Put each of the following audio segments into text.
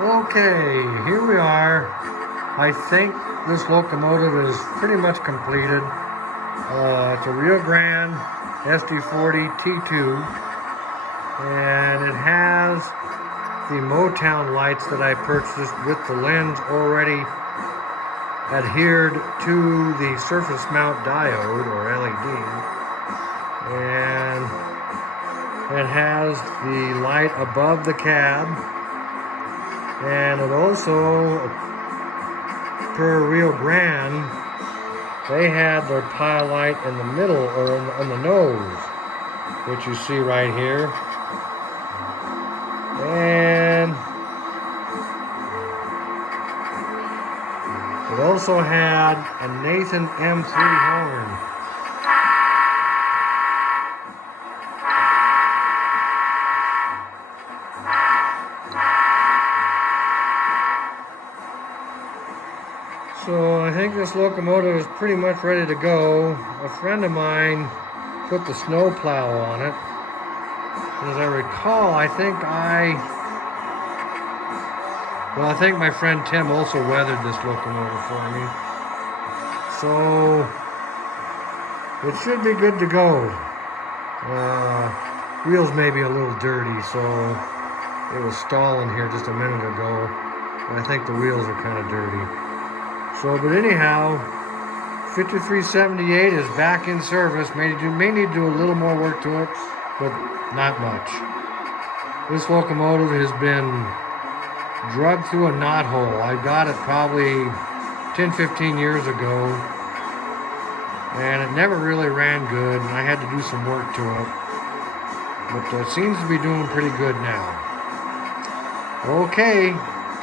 Okay, here we are. I think this locomotive is pretty much completed. It's a Rio Grande SD40T2, and it has the MowTown lights that I purchased with the lens already adhered to the surface mount diode or LED, and it has the light above the cab, and it also, per Rio Grande, they had their Pylelight in the middle, or on the nose, which you see right here. And it also had a Nathan M3 horn. So I think this locomotive is pretty much ready to go. A friend of mine put the snow plow on it. As I recall, I think my friend Tim also weathered this locomotive for me. So it should be good to go. Wheels may be a little dirty, so it was stalling here just a minute ago. And I think the wheels are kind of dirty. So, but anyhow, 5378 is back in service. May need to do a little more work to it, but not much. This locomotive has been drugged through a knothole. I got it probably 10-15 years ago, and it never really ran good, and I had to do some work to it. But it seems to be doing pretty good now. Okay,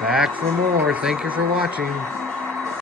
back for more. Thank you for watching.